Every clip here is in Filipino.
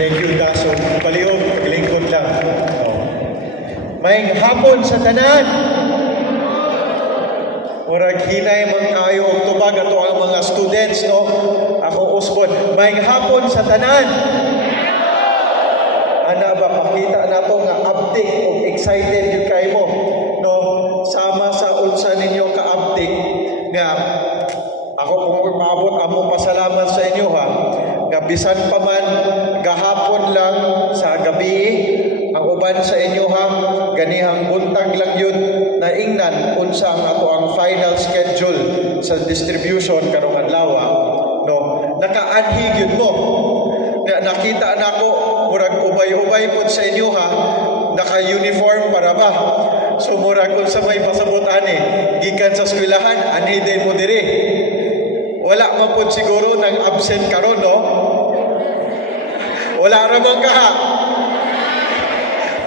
Thank you, Daso. Palihog, paglingkod lang. May hapon sa tanan. Murag hinay man kayo og tubag ato ang mga students, no? Ako usbon. May hapon sa tanan. Ana ba pakita nato nga update og excited yung kayo mo, no? Sama sa unsa ninyo ka-update nga ako kung maabot amo pasalamat sa inyo ha. Nga bisan pa man gahapon lang sa gabi ang uban sa inyo ha, ganihang buntag lang yun na ingnan unsa ang ato ang final schedule sa distribution karong adlaw, no? Nakaanhig yun mo. Nakita nako murag ubay-ubay pod sa inyo ha, naka-uniform para ba? So murag kung sa may pasabot ani gikan sa eskwelahan ani din mo diri. Wala man pod siguro nang absent karon, no? Wala ra man ka ha.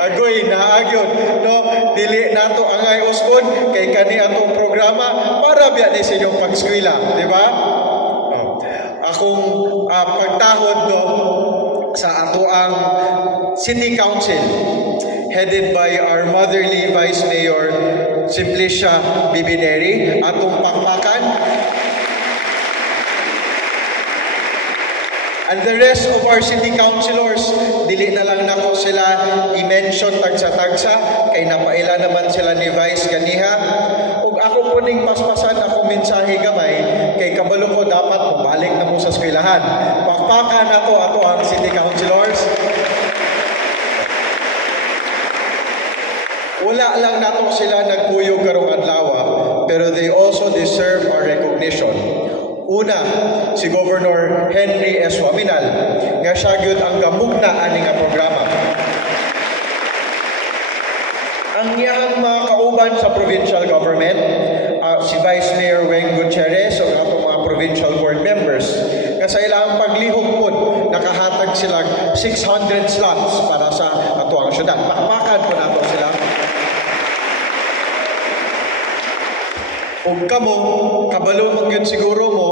Agoy naagyon, no? Dili nato angay usbon kay kani atong programa para biya ni sa inyong pag-eskwela, di ba? Akong pagtahod, no, sa ato ang City Council headed by our motherly Vice Mayor Simplicia Bibineri, atong pakpakan. And the rest of our city councilors, dili na lang nako sila i-mention tagsa-tagsa, kay napaila naman sila ni Vice ganiha. Ug ako po ning paspasan ako mensahe gamay, kay kabalo ko dapat mabalik na mo sa eskwelahan. Pakpakan nato ato ang city councilors. Wala lang nato sila nagpuyog karong adlaw, pero they also deserve our recognition. Una, si Governor Henry S. Waminal, nga siya gyud ang gamugna ani nga programa. Ang iyang mga kauban sa provincial government, si Vice Mayor Weng Gutierrez o ang mga provincial board members, nga sa ilang paglihok po, nakahatag sila 600 slots para sa ato ang syudad. Pakpakan po nato sila. Ug kamo, kabalo mo yun siguro mo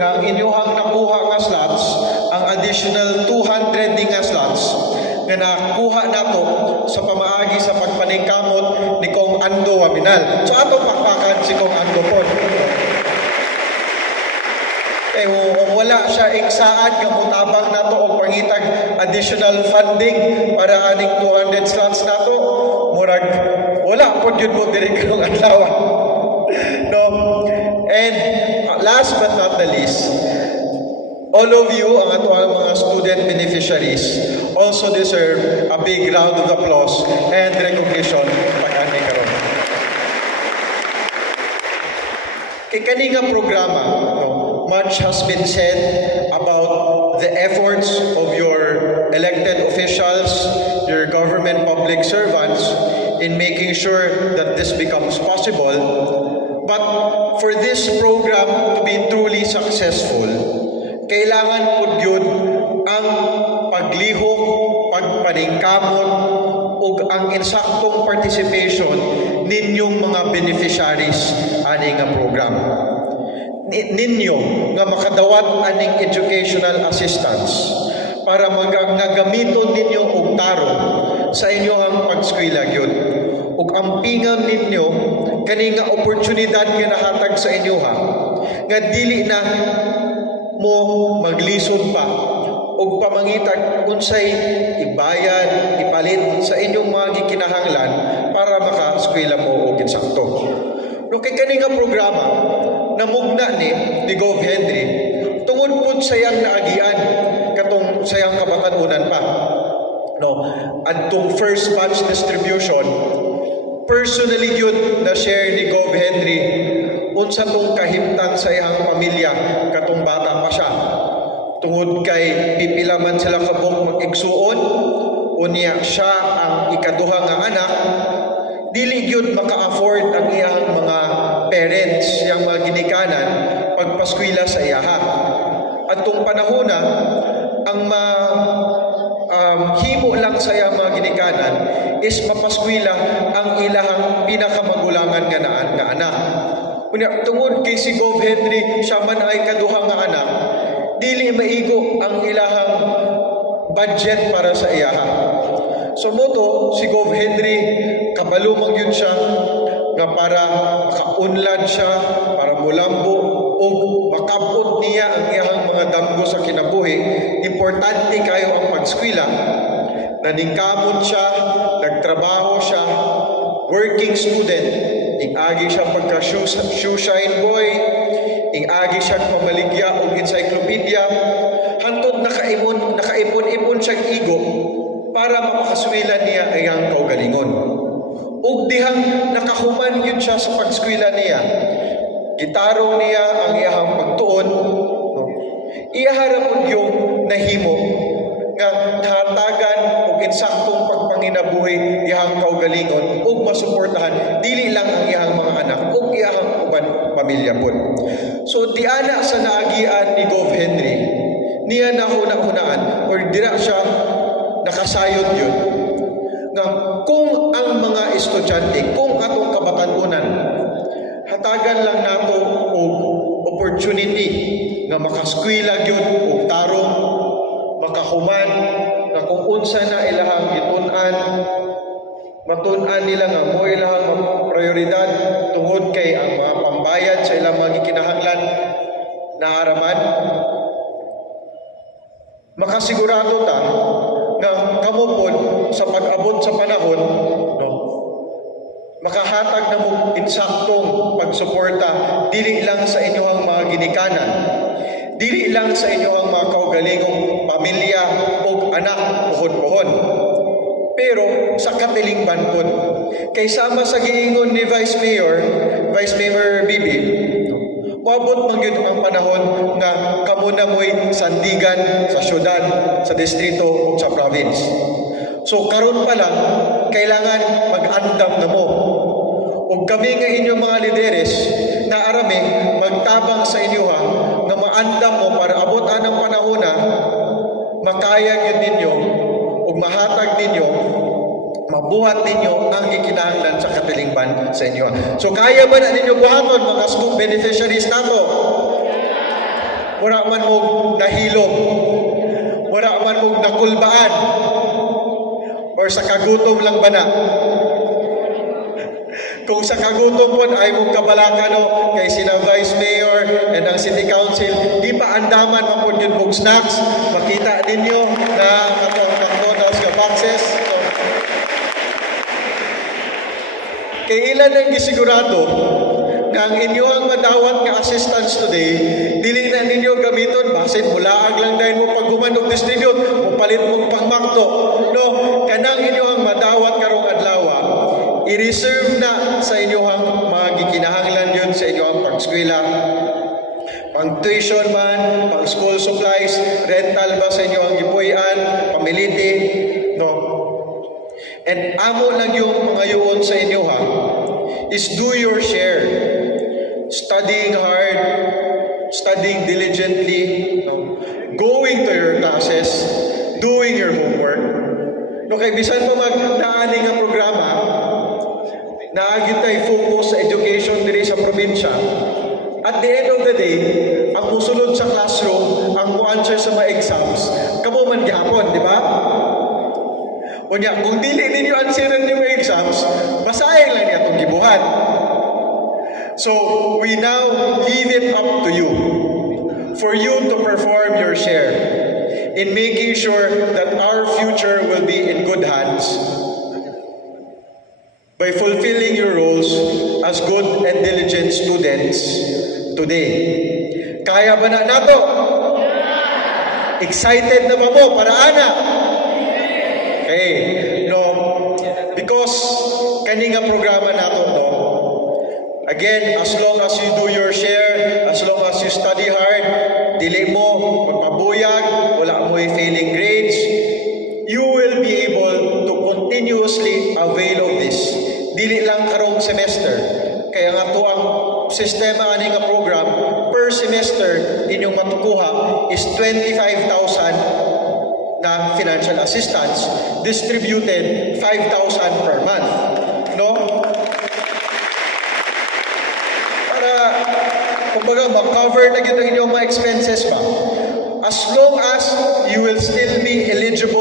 nga ang inyong nakuha nga slots, ang additional 200 din nga slots nga nakuha nato sa pamaagi sa pagpaningkamot ni Kong Ando Waminal. So atong pakpakan si Kong Ando po. Eh, wala siya iksaad nga mutabang nato og pangitag additional funding para aning 200 slots nato. Murag wala pod yun mo diri karong adlaw. No. And last but not the least, all of you, ang ato ang mga student beneficiaries, also deserve a big round of applause and recognition pag-ani karon. Kay kani nga programa, no, much has been said about the efforts of your elected officials, your government public servants in making sure that this becomes possible. But for this program to be truly successful, kailangan po yun ang paglihok, pagpaningkamot, o ang insaktong participation ninyong mga beneficiaries aning nga program. Ninyo nga makadawat aning educational assistance para magagamiton ninyo og tarong sa inyong pag-eskwela gyud. Ug ampingan ninyo kani nga oportunidad nga nahatag sa inyo ha, nga dili na mo maglisod pa ug pamangitag unsay ibayad, ipalit sa inyong mga gikinahanglan para maka-eskwela mo og insakto. No kay kani nga programa namugna ni Gov Henry tungod pud sayang naagian katong sayang kabatanunan pa. No, adtong first batch distribution, personally yun na share ni Gov Henry unsa tong kahimtang sa iyang pamilya katong bata pa siya. Tungod kay pipila man sila kabuk mag-igsuon, unya siya ang ikaduha nga anak, dili gyud maka-afford ang iyang mga parents, iyang mga ginikanan pagpaskwela sa iyaha. Adtong panahona, ang himo lang sa iyang mga ginikanan is mapaskwela ang ilahang pinakamagulangan nga anak. Kunya tungod kay si Gov Henry siya man ay kaduha nga anak, dili maigo ang ilahang budget para sa iyaha. So moto si Gov Henry kabalo man yun siya nga para makaunlad siya, para mulambo o makabot niya ang iyang mga damgo sa kinabuhi. Importante kayo ang pagskwela. Naningkamot siya, nagtrabaho siya, working student. Ing-agi siya pagka-shoe shine boy, ing-agi siya pamaligya o encyclopedia. Hantod nakaipon-ipon siyang igo para mapakaswela niya ang iyang kaugalingon. Ug dihang nakahuman yun siya sa pagskwela niya, gitarong niya ang iyahang pagtuon, no? Iyaharap yung nahimo nga hatagan o insaktong pagpanginabuhi iyahang kaugalingon ug masuportahan dili lang ang iyahang mga anak ug iyahang uban pamilya pod. So di ana sa naagian ni Gov Henry, niya nahuna-hunaan or dira siya nakasayod yun nga kung ang mga estudyante, kung atong kabatanunan, hatagan lang nato og opportunity nga makaskwela gyud og tarong makahuman nga kung unsa na ilahang gitun-an, matun-an nila nga mo ilahang prioridad tungod kay ang mga pambayad sa ilang mga gikinahanglan na araman. Makasigurado ta nga kamo pod sa pag-abot sa panahon, no, makahatag na mo insaktong pagsuporta dili lang sa inyong mga ginikanan, dili lang sa inyong mga kaugalingong pamilya o anak puhon-puhon, pero sa katilingban pod. Kay sama sa giingon ni Vice Mayor Bibi, Mabot man gyud ang panahon nga kamo na mo'y sandigan sa syudad, sa distrito ug sa province. So karon pa lang kailangan mag-andam na mo. Ug kami nga inyong mga lideres na arami magtabang sa inyo ha nga maandam mo para abot anang panahon na makaya gyud ninyo ug mahatag ninyo, mabuhat ninyo ang gikinahanglan sa katilingban sa inyo. So kaya ba na ninyo buhaton mga school beneficiaries nato? Wala man mo nahilom, wala man mo nakulbaan, or sa kagutom lang ba na? Kung sa kagutom po ay mong kabalakan kay sina Vice Mayor and ang City Council, di pa andaman mapod yun mong snacks, makita ninyo na katong McDonald's ka boxes. So, kay ilan ang gisigurado nga ang inyong madawat nga assistance today, dili na ninyo gamiton, basit mulaag lang dahil mo paghuman og distribute, mo palit mong pangmakto. No, kanang inyong madawat karong adlaw, i-reserve na sa inyong mga gikinahanglan yun sa inyong pagskwela. Pang tuition man, pang school supplies, rental ba sa inyong gipuy-an, pamiliti, no? And amo lang yung mga yuon sa inyo is do your share. Studying hard, studying diligently, no? Going to your classes, doing your homework. No, kay bisan pa magdaani nga programa, naagit tayo focus sa education diri sa probinsya. At the end of the day, ang musulod sa classroom, ang mo-answer sa mga exams, kamo man gihapon, di ba? Unya, kung dili ninyo answeran yung mga exams, basahin lang niya itong gibuhat. So, we now leave it up to you, for you to perform your share in making sure that our future will be in good hands by fulfilling your roles as good and diligent students today. Kaya ba na nato? Excited na ba mo para ana? Okay. No, because kani nga programa nato, no? Again, as long as you do your share, as long as you study hard, dili mo magpabuyag, wala mo failing grades, you will be able to continuously avail of this. Dili lang karong semester. Kaya nga to ang sistema ani nga program, per semester inyong matukuha is 25,000 na financial assistance, distributed 5,000 per month. No? Para kumbaga ma-cover na yun ang inyong mga expenses ba? As long as you will still be eligible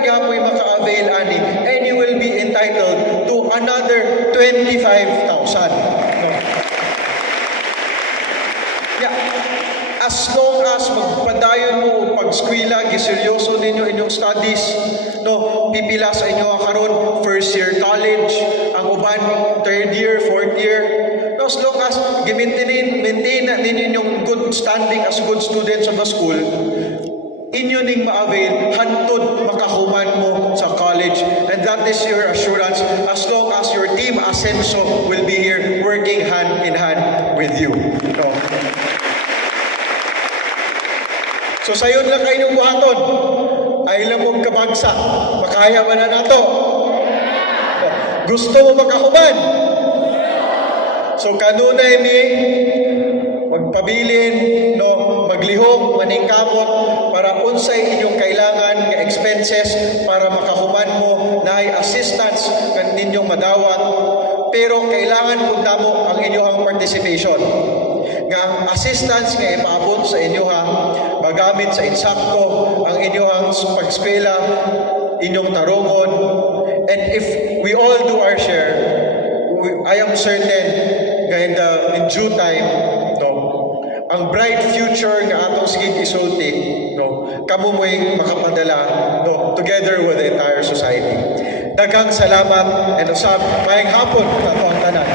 ra gyapon maka-avail ani, and you will be entitled to another 25,000. No? Yeah. As long as magpadayon mo o pag-eskwela, giseryoso ninyo inyong studies, no, pipila sa inyo karon first year college, ang uban third year, fourth year. No, as long as maintain ninyo inyong good standing as good students of the school, inyo ning ma-avail hantod makahuman mo sa college, and that is your assurance as long as your team Asenso will be here working hand in hand with you. No? So sayon lang kayo buhaton, ay lang mong kabagsa, makaya man na nato. Gusto mo makahuman? So kanunay mi magpabilin, no, maglihok, maningkamot para unsay inyong kailangan nga expenses para makahuman mo na ay assistance kan ninyong madawat, pero kailangan pud namo ang inyong participation. Nga ang assistance nga ipaabot sa inyo magamit sa insakto ang inyong pag-eskwela, inyong tarungon, and if we all do our share, I am certain in due time, no, ang bright future nga atong sige isulti, no, kamo mo'y makapadala, no, together with the entire society. Daghang salamat and usab maayong hapon sa atong tanan.